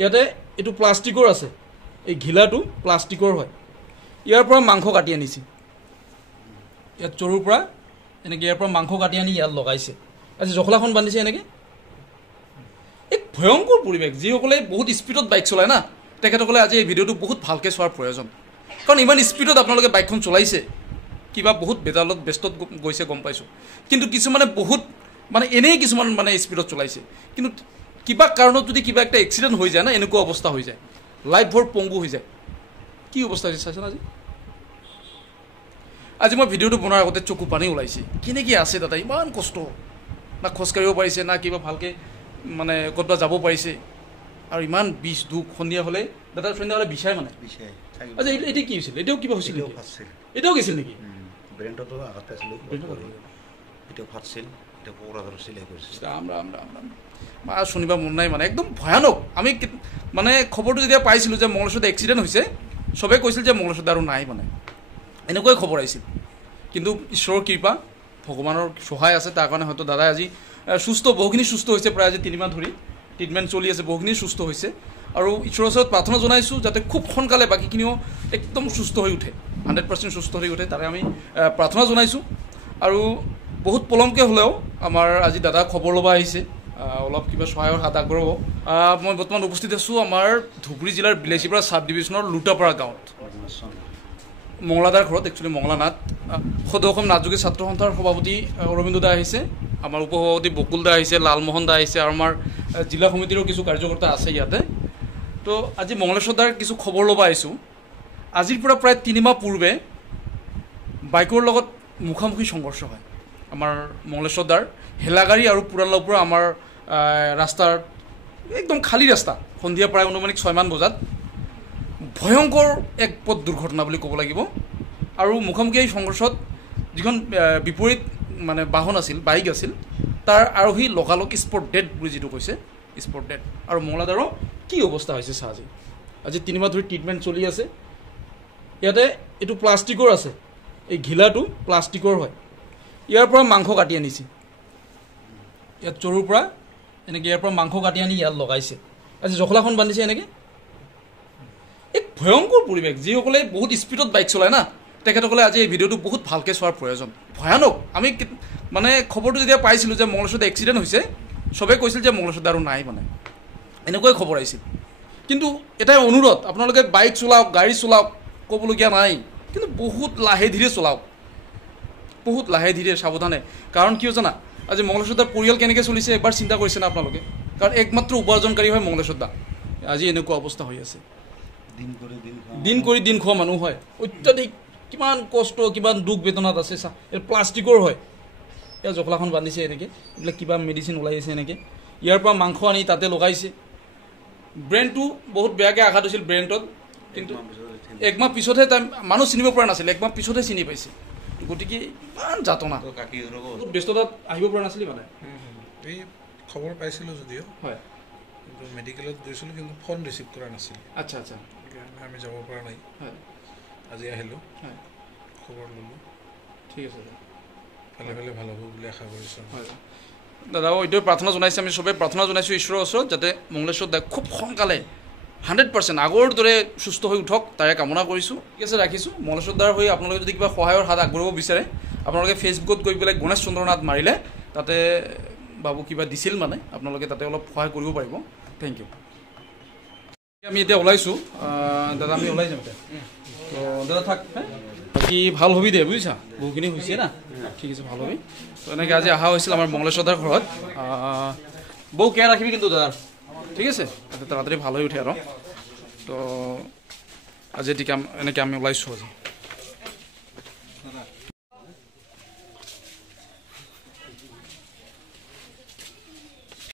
ইয়াতে এইটো প্লাষ্টিকৰ আছে, এই ঘিলাটো প্লাষ্টিকৰ হয়। ইয়াৰ পৰা মাংস কাটি আনিছে, ইয়াত চৰুৰ পৰা এনেকৈ ইয়াৰ পৰা মাংস কাটি আনি ইয়াত লগাইছে। আজি জখলাখন বান্ধিছে এনেকৈ। এক ভয়ংকৰ পৰিৱেশ। যিসকলে বহুত স্পীডত বাইক চলায় না, তেখেতসকলে আজি এই ভিডিঅ'টো বহুত ভালকৈ চোৱাৰ প্ৰয়োজন। কাৰণ ইমান স্পীডত আপোনালোকে বাইকখন চলাইছে, কিবা বহুত বেজালত ব্যস্তত গৈছে গম পাইছোঁ। কিন্তু কিছুমানে বহুত মানে এনেই কিছুমান মানে স্পীডত চলাইছে, কিন্তু কিবা কাৰণত যদি কিবা একটা এক্সিডেণ্ট হৈ যায় না, এনেকুৱা অৱস্থা হৈ যায়, লাইফভৰ পংগু হৈ যায়। কি অৱস্থা হৈছে চাইছেনে আজি মই ভিডিঅ'টো বনোৱাৰ আগতে চকু পানী ওলাইছে। কেনেকৈ আছে দাদা, ইমান কষ্ট, না খোজকাঢ়িব পাৰিছে না কিবা ভালকৈ মানে ক'ৰবাত যাব পাৰিছে, আৰু ইমান বিষ দুখ। সন্ধিয়া হ'লে দাদা সন্ধিয়া হ'লে বিচাৰে মানে আজি এতিয়া কি হৈছিল? এতিয়াও কিবা হৈছিল? এতিয়াও গৈছিল নেকি? ব্ৰেণ্ডতো আগতে আছিলোঁ, এতিয়াও ফাটছিল, এতিয়া পকৰা চিলাই কৰিছিল। ৰাম ৰাম ৰাম ৰাম, শুনিব মন নাই মানে, একদম ভয়ানক। আমি মানে খবৰটো যেতিয়া পাইছিলোঁ যে মংগলেশ্বৰত এক্সিডেণ্ট হৈছে, চবেই কৈছিল যে মংগলেশ্বৰত আৰু নাই, মানে এনেকুৱাই খবৰ আহিছিল। কিন্তু ঈশ্বৰৰ কৃপা, ভগৱানৰ সহায় আছে, তাৰ কাৰণে হয়তো দাদাই আজি সুস্থ, বহুখিনি সুস্থ হৈছে। প্ৰায় আজি 3 মাহ ধৰি ট্ৰিটমেণ্ট চলি আছে, বহুখিনি সুস্থ হৈছে। আৰু ঈশ্বৰৰ ওচৰত প্ৰাৰ্থনা জনাইছোঁ যাতে খুব সোনকালে বাকীখিনিও একদম সুস্থ হৈ উঠে, 100% সুস্থ হৈ উঠে, তাৰে আমি প্ৰাৰ্থনা জনাইছোঁ। আৰু বহুত পলমকৈ হ'লেও আমাৰ আজি দাদা খবৰ ল'ব আহিছে, অলপ কিবা সহায়ৰ হাত আগবঢ়াব। মই বৰ্তমান উপস্থিত আছোঁ আমাৰ ধুবুৰী জিলাৰ বিলাচীপাৰা চাব ডিভিজনৰ লুটাপাৰা গাঁৱত, মংলাদাৰ ঘৰত, একচুৱেলি মংলানাথ। সদৌ অসম নাথযোগী ছাত্ৰ সন্থাৰ সভাপতি অৰবিন্দ দা আহিছে, আমাৰ উপসভাপতি বকুল দা আহিছে, লালমোহন দা আহিছে, আৰু আমাৰ জিলা সমিতিৰো কিছু কাৰ্যকৰ্তা আছে ইয়াতে। তো আজি মংগলেশ্বৰ দাৰ কিছু খবৰ ল'ব আহিছোঁ। আজিৰ পৰা প্ৰায় 3 মাহ পূৰ্বে বাইকৰ লগত মুখামুখি সংঘৰ্ষ হয় আমাৰ মংগলেশ্বৰ দাৰ। হেলাগাড়ী আৰু পুৰালাৰ পৰা আমাৰ ৰাস্তাৰ একদম খালী ৰাস্তা, সন্ধিয়া প্ৰায় অনুমানিক 6 মান বজাত ভয়ংকৰ এক পথ দুৰ্ঘটনা বুলি ক'ব লাগিব। আৰু মুখামুখি এই সংঘৰ্ষত যিখন বিপৰীত মানে বাহন আছিল, বাইক আছিল, তাৰ আৰোহী লগালগ স্পট ডেড বুলি যিটো কৈছে, স্পট ডেড। আৰু মংলাদাৰো কি অৱস্থা হৈছে চাহ। আজি 3 মাহ ধৰি ট্ৰিটমেণ্ট চলি আছে। ইয়াতে এইটো প্লাষ্টিকৰ আছে, এই ঘিলাটো প্লাষ্টিকৰ হয়। ইয়াৰ পৰা মাংস কাটি আনিছে, ইয়াত চৰুৰ পৰা এনেকৈ ইয়াৰ পৰা মাংস কাটি আনি ইয়াত লগাইছে। আজি জখলাখন বান্ধিছে এনেকৈ। এক ভয়ংকৰ পৰিৱেশ। যিসকলে বহুত স্পীডত বাইক চলায় না, তেখেতসকলে আজি এই ভিডিঅ'টো বহুত ভালকৈ চোৱাৰ প্ৰয়োজন। ভয়ানক। আমি মানে খবৰটো যেতিয়া পাইছিলোঁ যে মংগলেশ্বৰত এক্সিডেণ্ট হৈছে, চবেই কৈছিল যে মংগলেশ্বৰত আৰু নাই, মানে এনেকুৱাই খবৰ আহিছিল। কিন্তু এটাই অনুৰোধ, আপোনালোকে বাইক চলাওক, গাড়ী চলাওক, ক'বলগীয়া নাই, কিন্তু বহুত লাহে ধীৰে চলাওক, বহুত লাহে ধীৰে সাৱধানে। কাৰণ কিয় জানা, আজি মংগলেশ্বৰ দাৰ পৰিয়াল কেনেকৈ চলিছে এবাৰ চিন্তা কৰিছে না আপোনালোকে? কাৰণ একমাত্ৰ উপাৰ্জনকাৰী হয় মংগলেশ্বৰ দা। আজি এনেকুৱা অৱস্থা হৈ আছে, দিন কৰি দিন খোৱা মানুহ হয়, অত্যাধিক কিমান কষ্ট, কিমান দুখ বেদনাত আছে। চা, এই প্লাষ্টিকৰ হয়। ইয়াৰ জখলাখন বান্ধিছে এনেকৈ, এইবিলাক কিবা মেডিচিন ওলাই আছে এনেকৈ। ইয়াৰ পৰা মাংস আনি তাতে লগাইছে। ব্ৰেইনটো বহুত বেয়াকৈ আঘাত হৈছিল ব্ৰেইনটোত, কিন্তু 1 মাহ পিছতহে তাই মানুহ চিনিব পৰা নাছিল, 1 মাহ পিছতহে চিনি পাইছে। গতিকে ইমান যাতনা, ব্যস্ততাত আহিব পৰা নাছিলি মানে। এই খবৰ পাইছিলোঁ যদিও, হয়, কিন্তু মেডিকেলত গৈছিলোঁ, কিন্তু ফোন ৰিচিভ কৰা নাছিল। আচ্ছা আচ্ছা, আমি যাব পৰা নাই। হয়, আজি আহিলোঁ, হয়, খবৰ ল'লোঁ। ঠিক আছে দাদা, ভালে ভালে ভাল হ'ব বুলি আশা কৰিছোঁ। হয় দাদাও এইটোৱে প্ৰাৰ্থনা জনাইছে। আমি চবেই প্ৰাৰ্থনা জনাইছোঁ ঈশ্বৰৰ ওচৰত, যাতে মংগলেশ্বৰ দাই খুব সোনকালে 100% আগৰ দৰে সুস্থ হৈ উঠক, তাৰে কামনা কৰিছোঁ। ঠিক আছে, ৰাখিছোঁ। মংগলেশ্বৰ দাৰ হৈ আপোনালোকে যদি কিবা সহায়ৰ হাত আগবঢ়াব বিচাৰে, আপোনালোকে ফেচবুকত গৈ পেলাই গণেশ চন্দ্ৰ নাথ মাৰিলে তাতে বাবু কিবা দিছিল, মানে আপোনালোকে তাতে অলপ সহায় কৰিব পাৰিব। Thank you. আমি এতিয়া ওলাইছোঁ দাদা, আমি ওলাই যাম এতিয়া। তো দাদা থাক, বাকী ভাল হবি দে, বুজিছা, বহুখিনি হৈছে না। ঠিক আছে, ভাল হবি। তো এনেকৈ আজি অহা হৈছিল আমাৰ মংগলেশ্বৰ দাৰ ঘৰত। বহু কেয়াৰ ৰাখিবি কিন্তু দাদাৰ, ঠিক আছে, তাড়াতাড়ি ভাল হৈ উঠে আৰু। তো আজি এনেকৈ আমি ওলাইছোঁ আজি।